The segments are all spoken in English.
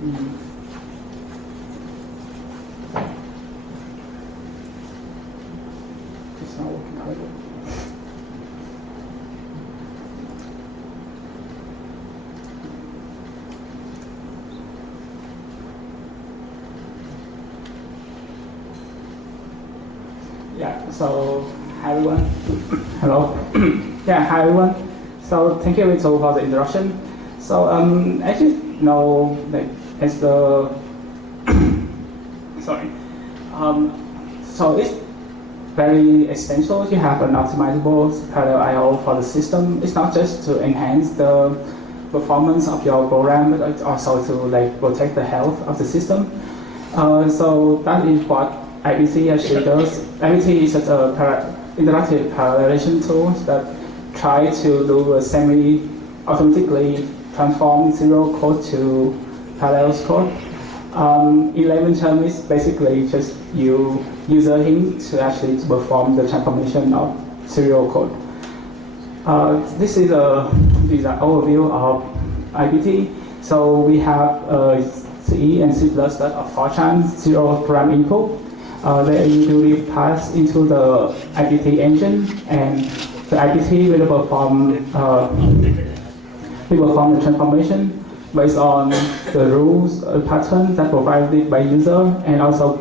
It's not working either. Yeah, so hi everyone. Hello. Yeah, hi everyone. So thank you Rachel for the introduction. So as you know, like as the sorry, so it's very essential to have an optimizable parallel I/O for the system. It's not just to enhance the performance of your program, but it's also to like protect the health of the system. So that is what IBC actually does. IBC is just a interactive parallelization tool that try to do a semi-automatically transform serial code to parallel code. In layman terms, it's basically just you use a hint to actually perform the transformation of serial code. This is an overview of IBT. So we have C and C++ of Fortran zero program input. They usually pass into the IBT engine, and the IBT will perform the transformation based on the rules, pattern that provided by user, and also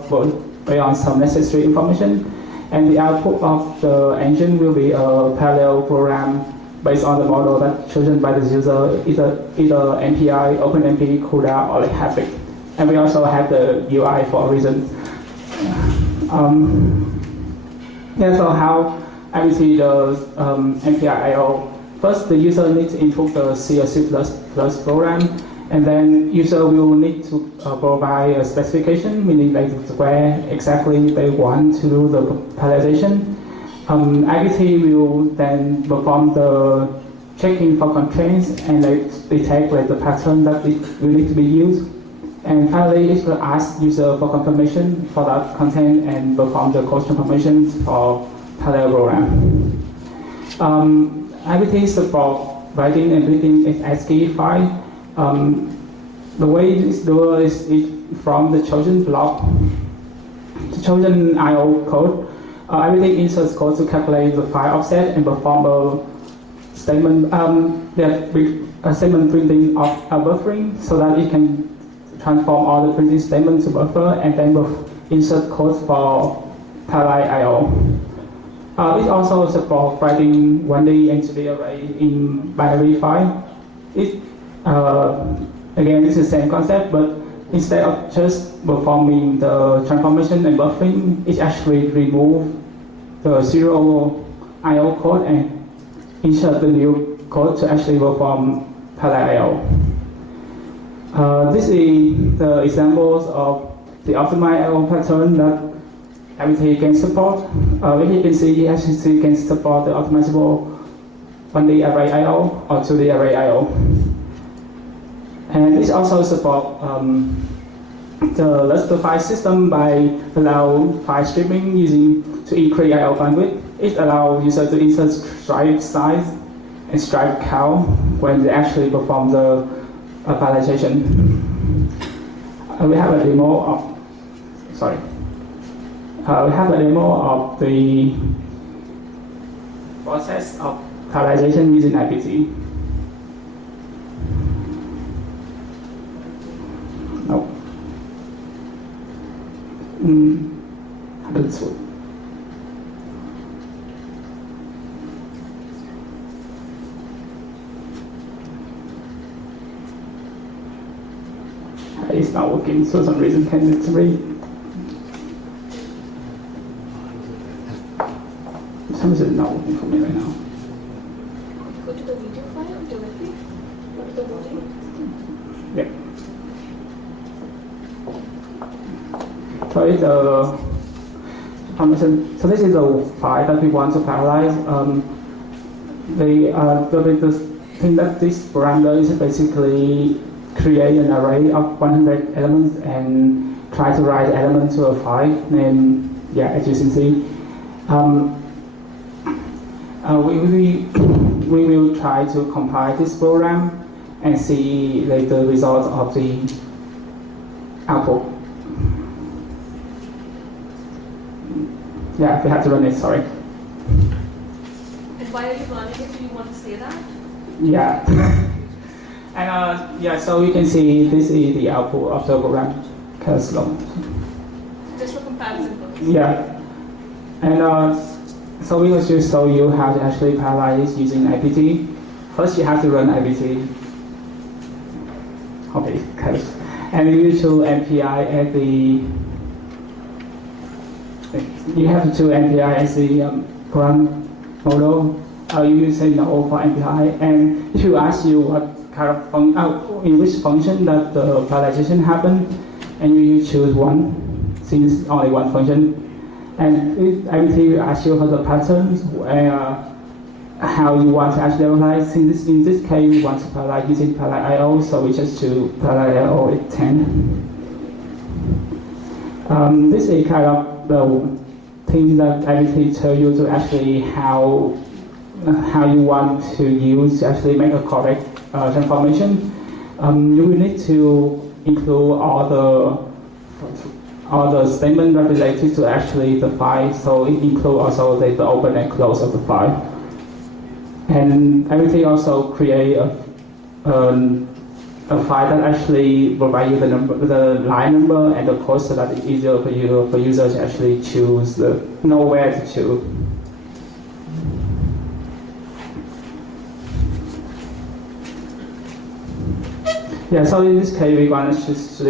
based on some necessary information. And the output of the engine will be a parallel program based on the model that's chosen by the user, either MPI, OpenMP, CUDA, or Haptic. And we also have the UI for a reason. So how IBT does MPI/I/O? First, the user needs to input the C or C++ program, and then user will need to provide a specification, meaning like where exactly they want to do the parallelization. IBT will then perform the checking for constraints and like detect like the pattern that will need to be used. And finally, it will ask user for confirmation for that content and perform the code transformation for parallel program. IBT support writing and reading SCEC file. The way it's done is from the chosen block, the chosen I/O code. IBT inserts code to calculate the file offset and perform a statement a statement printing of a buffering so that it can transform all the printing statements to buffer and then insert code for parallel I/O. It also supports writing 1D and 2D array in binary file. Again, it's the same concept, but instead of just performing the transformation and buffering, it actually removes the serial I/O code and insert the new code to actually perform parallel I/O. This is the examples of the optimized I/O pattern that IBT can support. As you can see, it actually can support the optimizable 1D array I/O or 2D array I/O. And it also supports the Raspberry file system by allowing file streaming to increase I/O bandwidth. It allows users to insert stripe size and stripe count when they actually perform the parallelization. We have a demo of the process of parallelization using IBT. No. How does this work? It's not working for some reason. Can it read? For some reason it's not working for me right now. Go to the video file directly. Go to the body. Yeah. So it's a information. So this is a file that we want to parallelize. The thing that this program does is basically create an array of 100 elements and try to write element to a file. And yeah, as you can see, we will try to compile this program and see like the results of the output. Yeah, we have to run it, sorry. And why are you running it? Do you want to say that? Yeah. And yeah, so you can see this is the output of the program. Kind of slow. Just for comparison purposes. Yeah. And so we will just show you how to actually parallelize using IPT. First, you have to run IPT. Okay, kind of. And you use to MPI at the. You have to MPI as the program model. You use a node for MPI, and if you ask you what kind of in which function that the parallelization happened, and you choose one, since only one function, and IPT will ask you for the patterns how you want to actually parallelize. In this case, we want to parallelize using parallel I/O, so we just do parallel I/O at 10. This is kind of the thing that IPT tell you to actually how you want to use to actually make a correct transformation. You will need to include all the statements related to actually the file, so it includes also the open and close of the file. And IPT also create a file that actually provide you the line number and the code so that it's easier for users to actually know where to choose. Yeah, so in this case, we're going to choose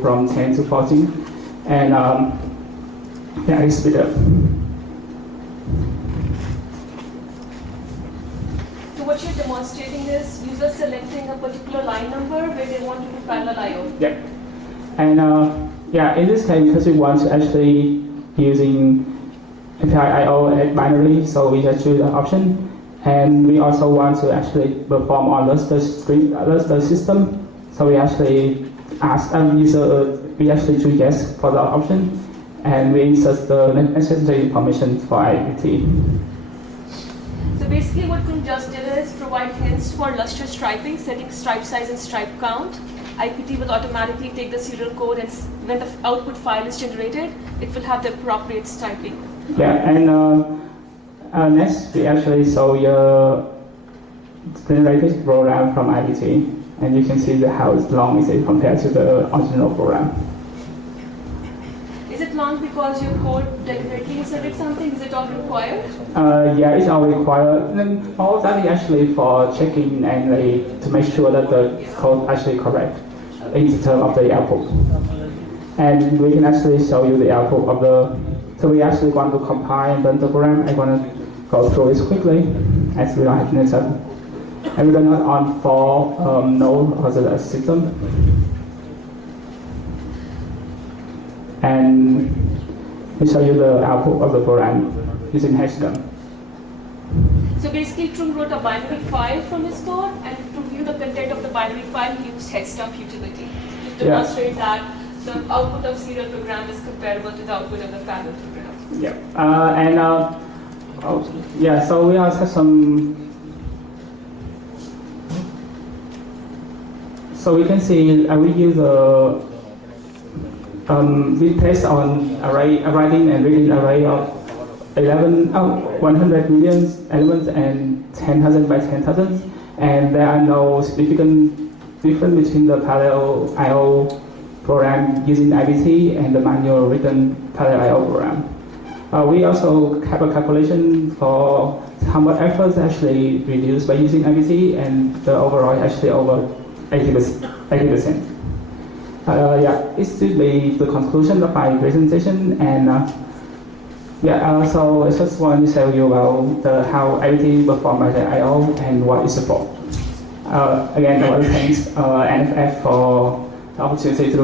from 10 to 14, and yeah, it's speed up. So what you're demonstrating is users selecting a particular line number where they want to do parallel I/O. Yeah, and yeah, in this case, because we want to actually using MPI I/O at binary, so we just choose the option, and we also want to actually perform on the system. So we actually ask user, we actually choose yes for the option, and we insert the necessary information for IPT. So basically what Trung just did is provide hints for luster striping, setting stripe size and stripe count. IPT will automatically take the serial code, and when the output file is generated, it will have the appropriate striping. Yeah, and next we actually show your generated program from IPT. And you can see how long is it compared to the original program. Is it long because your code deliberately inserted something? Is it all required? Yeah, it's all required. And then all of that is actually for checking and to make sure that the code actually correct in terms of the output. And we can actually show you the output of the. So we actually want to compile and run the program. I want to go through it quickly, as we don't have any time. And we run it on 4 node of the system. And we show you the output of the program using hashgram. So basically, Trung wrote a binary file from his code, and to view the content of the binary file, he used hstump utility to demonstrate that the output of serial program is comparable to the output of the parallel program. Yeah, yeah. So we also have some. So we can see we use we test on writing and reading array of 100 million elements and 10,000 by 10,000, and there are no significant difference between the parallel I/O program using IPT and the manual written parallel I/O program. We also have a calculation for how much effort is actually reduced by using IPT, and the overall actually over 80%. Yeah, it should be the conclusion of my presentation, and so I just want to tell you about how IPT performs as an I/O and what is support. Again, I want to thank NFF for the opportunity to